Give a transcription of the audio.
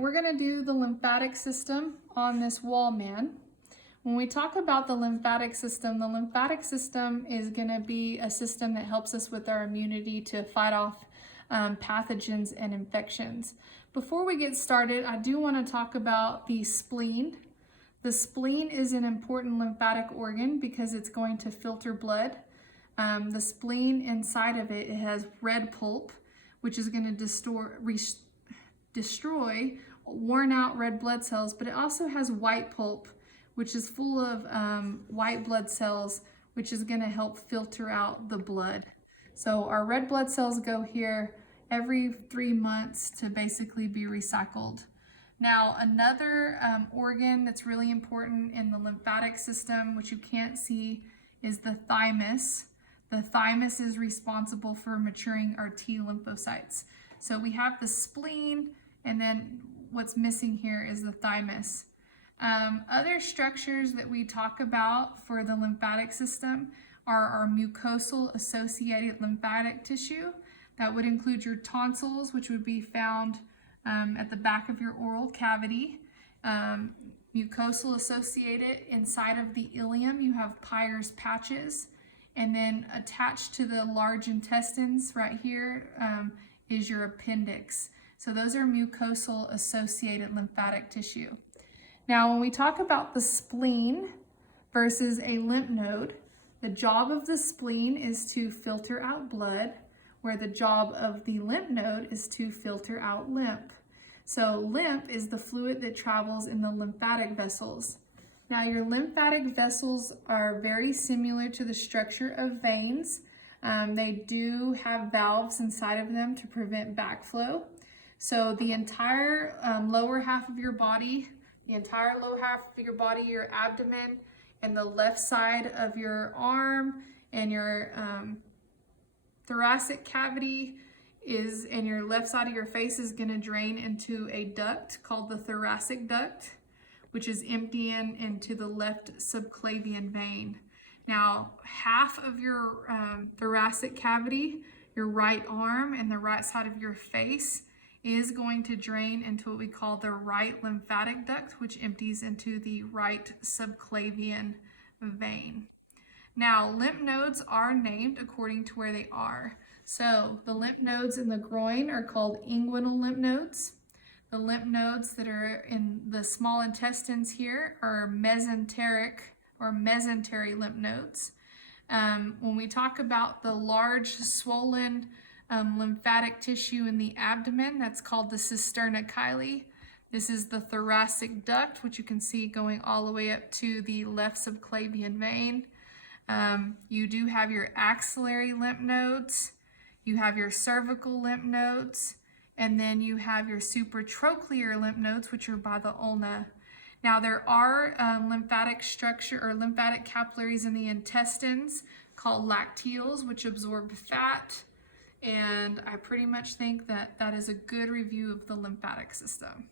we're going to do the lymphatic system on this wall man. When we talk about the lymphatic system is going to be a system that helps us with our immunity to fight off pathogens and infections. Before we get started, I do want to talk about the spleen. The spleen is an important lymphatic organ because it's going to filter blood. The spleen, inside of it, has red pulp, which is going to destroy worn out red blood cells, but it also has white pulp, which is full of white blood cells, which is going to help filter out the blood. So our red blood cells go here every 3 months to basically be recycled. Now, another organ that's really important in the lymphatic system, which you can't see, is the thymus. The thymus is responsible for maturing our T lymphocytes. So we have the spleen, and then what's missing here is the thymus. Other structures that we talk about for the lymphatic system are our mucosal associated lymphatic tissue. That would include your tonsils, which would be found at the back of your oral cavity. Mucosal associated inside of the ileum, you have Peyer's patches. And then attached to the large intestines right here is your appendix. So those are mucosal associated lymphatic tissue. Now, when we talk about the spleen versus a lymph node, the job of the spleen is to filter out blood, where the job of the lymph node is to filter out lymph. So lymph is the fluid that travels in the lymphatic vessels. Now, your lymphatic vessels are very similar to the structure of veins. They do have valves inside of them to prevent backflow. So the entire lower half of your body, your abdomen, and the left side of your arm and your thoracic cavity and your left side of your face is going to drain into a duct called the thoracic duct, which is emptying into the left subclavian vein. Now, half of your thoracic cavity, your right arm, and the right side of your face is going to drain into what we call the right lymphatic duct, which empties into the right subclavian vein. Now, lymph nodes are named according to where they are. So the lymph nodes in the groin are called inguinal lymph nodes. The lymph nodes that are in the small intestines here are mesenteric or mesentery lymph nodes. When we talk about the large swollen lymphatic tissue in the abdomen, that's called the cisterna chyli. This is the thoracic duct, which you can see going all the way up to the left subclavian vein. You do have your axillary lymph nodes. You have your cervical lymph nodes. And then you have your supratrochlear lymph nodes, which are by the ulna. Now, there are lymphatic capillaries in the intestines called lacteals, which absorb fat. And I pretty much think that that is a good review of the lymphatic system.